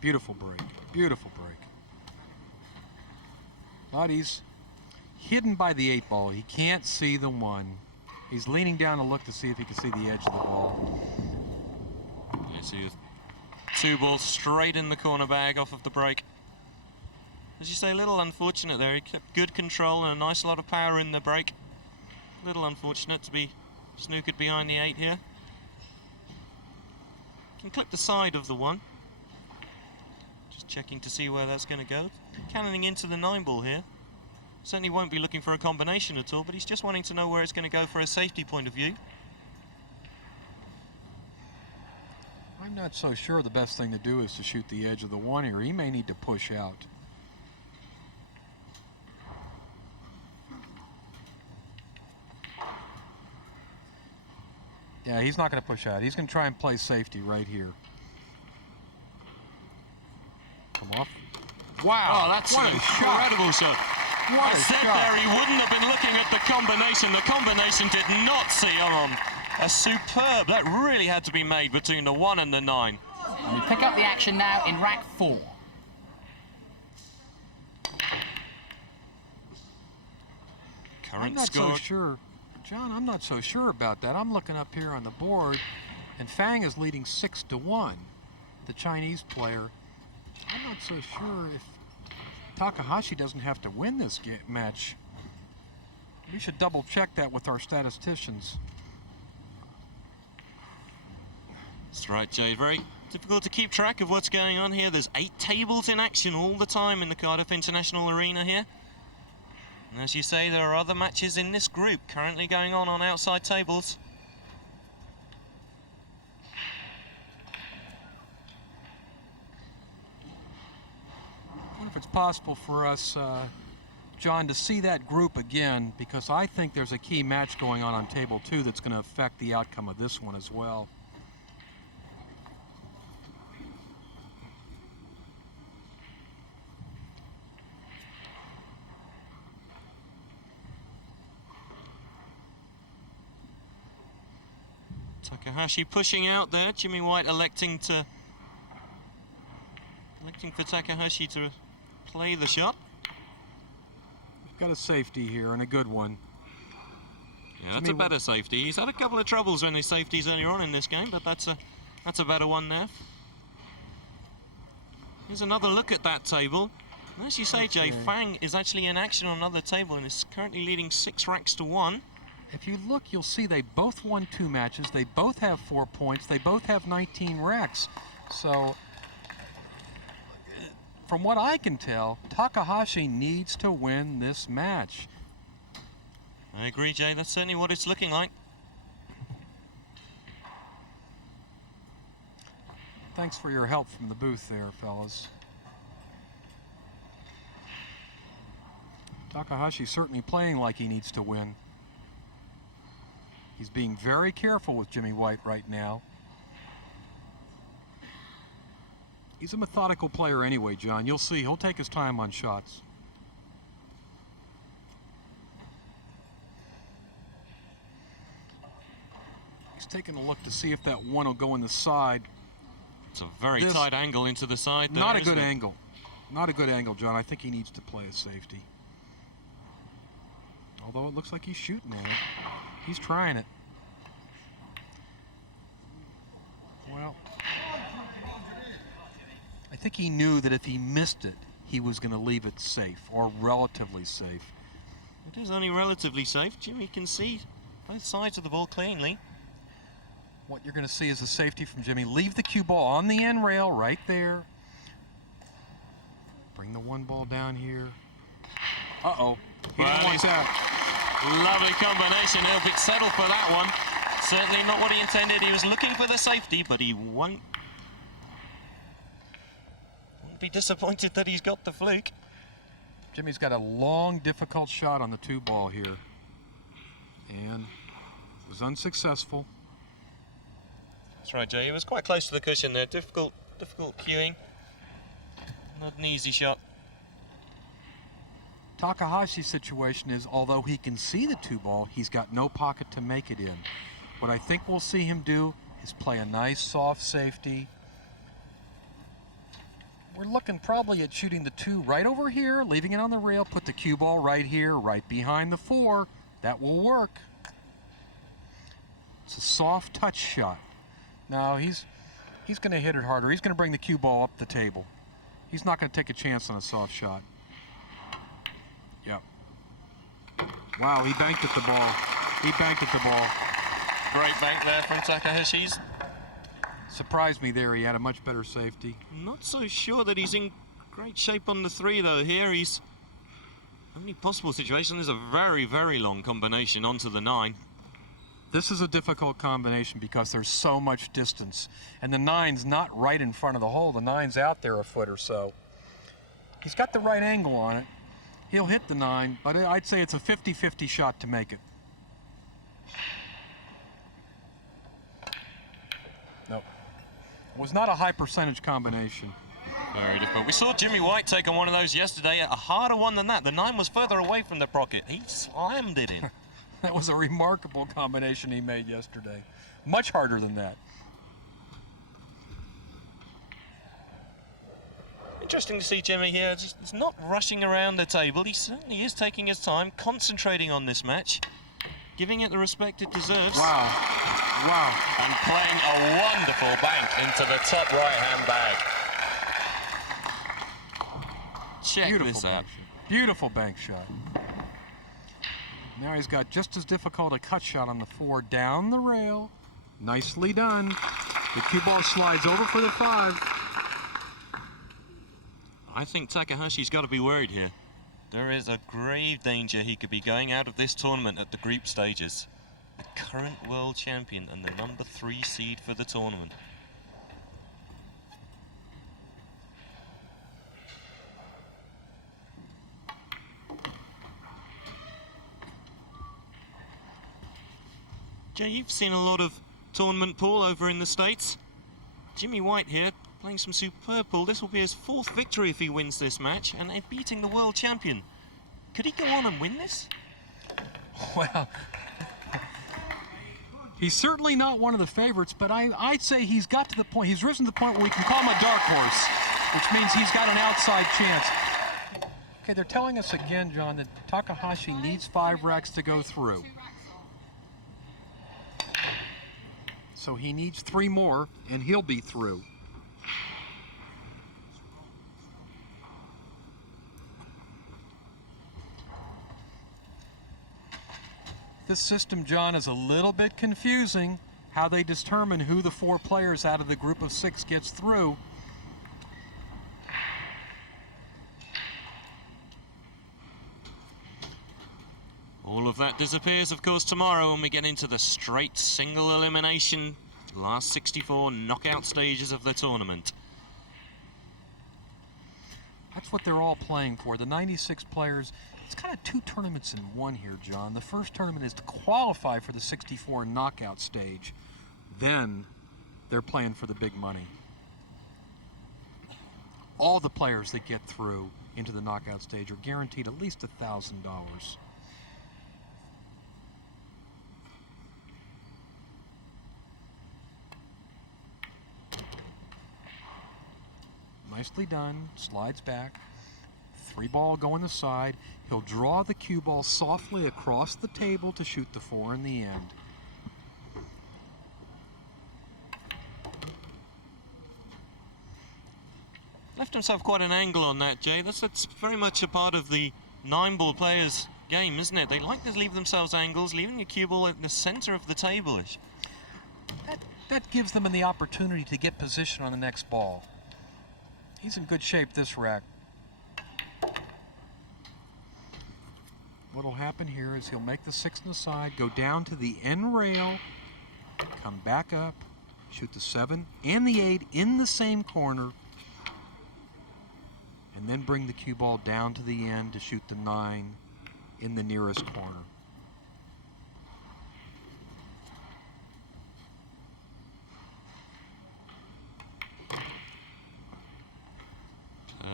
Beautiful break. Beautiful break. But he's hidden by the 8 ball. He can't see the 1. He's leaning down to look to see if he can see the edge of the ball. You see 2 balls straight in the corner bag off of the break. As you say, a little unfortunate there. He kept good control and a nice lot of power in the break. A little unfortunate to be snookered behind the 8 here. Can clip the side of the 1. Just checking to see where that's going to go. Cannoning into the 9 ball here. Certainly won't be looking for a combination at all, but he's just wanting to know where it's going to go for a safety point of view. I'm not so sure the best thing to do is to shoot the edge of the 1 here. He may need to push out. Yeah, he's not going to push out. He's going to try and play safety right here. Come off. Wow. Oh, that's an incredible shot. What I said there he wouldn't have been looking at the combination. The combination did not see on. A superb. That really had to be made between the 1 and the 9. And we pick up the action now in rack 4. I'm not so sure. John, I'm not so sure about that. I'm looking up here on the board, and Fang is leading 6-1, the Chinese player. I'm not so sure if Takahashi doesn't have to win this match. We should double check that with our statisticians. That's right, Jay. Very difficult to keep track of what's going on here. There's 8 tables in action all the time in the Cardiff International Arena here. And as you say, there are other matches in this group currently going on outside tables. I wonder if it's possible for us, John, to see that group again, because I think there's a key match going on table 2 that's going to affect the outcome of this one as well. Takahashi pushing out there. Jimmy White electing for Takahashi to play the shot. We've got a safety here and a good one. Yeah, that's a better safety. He's had a couple of troubles when his safeties earlier on in this game, but that's a better one there. Here's another look at that table. And as you say, Jay, Fang is actually in action on another table and is currently leading 6 racks to 1. If you look, you'll see they both won 2 matches. They both have 4 points. They both have 19 racks. So, from what I can tell, Takahashi needs to win this match. I agree, Jay. That's certainly what it's looking like. Thanks for your help from the booth there, fellas. Takahashi's certainly playing like he needs to win. He's being very careful with Jimmy White right now. He's a methodical player anyway, John. You'll see, he'll take his time on shots. He's taking a look to see if that 1 will go in the side. It's a very tight angle into the side there, not a good angle. Not a good angle, John. I think he needs to play a safety. Although it looks like he's shooting at it. He's trying it. Well, I think he knew that if he missed it, he was going to leave it safe, or relatively safe. It is only relatively safe. Jimmy can see both sides of the ball cleanly. What you're going to see is a safety from Jimmy. Leave the cue ball on the end rail right there. Bring the 1 ball down here. Uh-oh. He didn't want that. Lovely combination. He'll be settled for that one. Certainly not what he intended. He was looking for the safety, but he won't be disappointed that he's got the fluke. Jimmy's got a long, difficult shot on the 2 ball here. And was unsuccessful. That's right, Jay. He was quite close to the cushion there. Difficult cueing. Not an easy shot. Takahashi's situation is, although he can see the 2 ball, he's got no pocket to make it in. What I think we'll see him do is play a nice soft safety. we're looking probably at shooting the 2 right over here, leaving it on the rail, put the cue ball right here, right behind the 4. That will work. It's a soft touch shot. Now he's going to hit it harder. He's going to bring the cue ball up the table. He's not going to take a chance on a soft shot. Yep. Wow, he banked at the ball. He banked at the ball. Great bank there from Takahashi's. Surprised me there. He had a much better safety. Not so sure that he's in great shape on the 3 though. Here he's only possible situation. There's a very, very long combination onto the 9. This is a difficult combination because there's so much distance. And the 9's not right in front of the hole. The 9's out there a foot or so. He's got the right angle on it. He'll hit the 9, but I'd say it's a 50-50 shot to make it. Nope. It was not a high percentage combination. Very difficult. We saw Jimmy White take on one of those yesterday, a harder one than that. The 9 was further away from the pocket. He slammed it in. That was a remarkable combination he made yesterday. Much harder than that. Interesting to see Jimmy here. He's not rushing around the table. He certainly is taking his time, concentrating on this match, giving it the respect it deserves. Wow. Wow. And playing a wonderful bank into the top right-hand bag. Check Beautiful this out. bank shot. Beautiful bank shot. Now he's got just as difficult a cut shot on the 4 down the rail. Nicely done. The cue ball slides over for the 5. I think Takahashi's got to be worried here. There is a grave danger he could be going out of this tournament at the group stages. The current world champion and the number 3 seed for the tournament. Jay, you've seen a lot of tournament pool over in the States. Jimmy White here playing some superb pool. This will be his 4th victory if he wins this match and beating the world champion. Could he go on and win this? Well, he's certainly not one of the favorites, but I'd say he's got to the point, he's risen to the point where we can call him a dark horse, which means he's got an outside chance. Okay, they're telling us again, John, that Takahashi needs 5 racks to go through. So he needs 3 more, and he'll be through. This system, John, is a little bit confusing, how they determine who the 4 players out of the group of 6 gets through. All of that disappears, of course, tomorrow when we get into the straight single elimination, last 64 knockout stages of the tournament. That's what they're all playing for. The 96 players, it's kind of 2 tournaments in one here, John. The first tournament is to qualify for the 64 knockout stage. Then they're playing for the big money. All the players that get through into the knockout stage are guaranteed at least $1,000. Nicely done, slides back, 3 ball going the side. He'll draw the cue ball softly across the table to shoot the 4 in the end. Left himself quite an angle on that, Jay. That's very much a part of the 9-ball players' game, isn't it? They like to leave themselves angles, leaving a cue ball at the center of the table. That gives them the opportunity to get position on the next ball. He's in good shape this rack. What'll happen here is he'll make the 6 on the side, go down to the end rail, come back up, shoot the 7 and the 8 in the same corner, and then bring the cue ball down to the end to shoot the 9 in the nearest corner.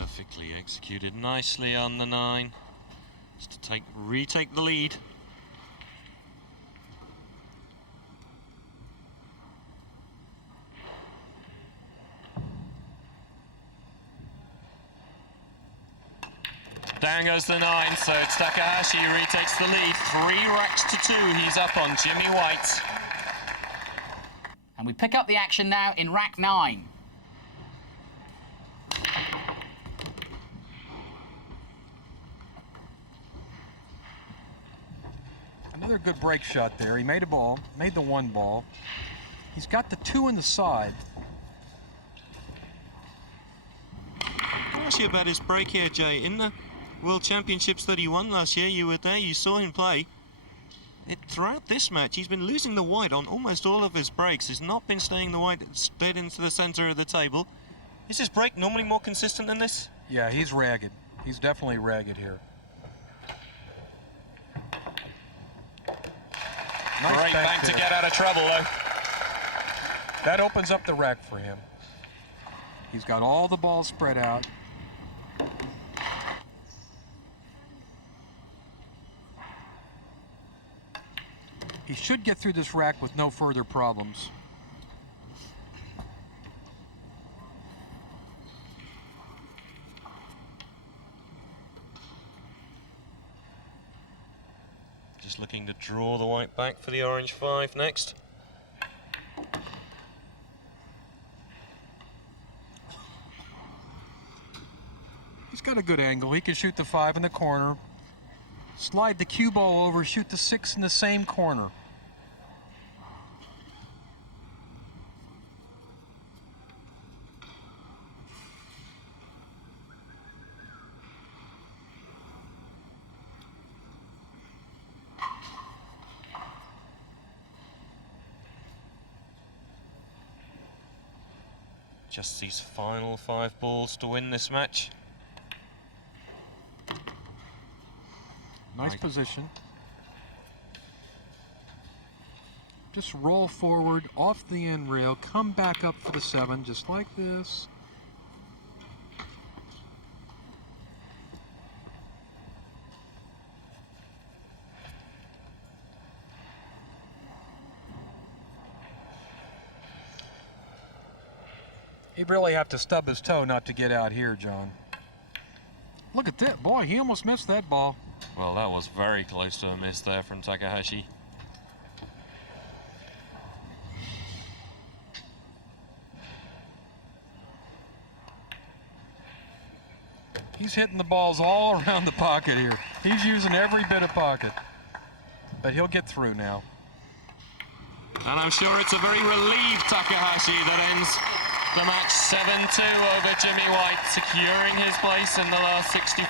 Perfectly executed nicely on the 9. Just to retake the lead. Down goes the 9, so it's Takahashi who retakes the lead. 3 racks to 2, he's up on Jimmy White. And we pick up the action now in rack 9. Another good break shot there. He made a ball, made the 1 ball. He's got the 2 in the side. Actually, about his break here, Jay. In the World Championships that he won last year, you were there, you saw him play. Throughout this match, he's been losing the white on almost all of his breaks. He's not been staying the white dead into the center of the table. Is his break normally more consistent than this? Yeah, he's ragged. He's definitely ragged here. Nice Great bank to get out of trouble, though. That opens up the rack for him. He's got all the balls spread out. He should get through this rack with no further problems. Just looking to draw the white back for the orange 5 next. He's got a good angle. He can shoot the 5 in the corner, slide the cue ball over, shoot the 6 in the same corner. Just these final 5 balls to win this match. Nice position. Just roll forward off the end rail, come back up for the 7, just like this. He'd really have to stub his toe not to get out here, John. Look at that. Boy, he almost missed that ball. Well, that was very close to a miss there from Takahashi. He's hitting the balls all around the pocket here. He's using every bit of pocket. But he'll get through now. And I'm sure it's a very relieved Takahashi that ends the match 7-2 over Jimmy White, securing his place in the last 64.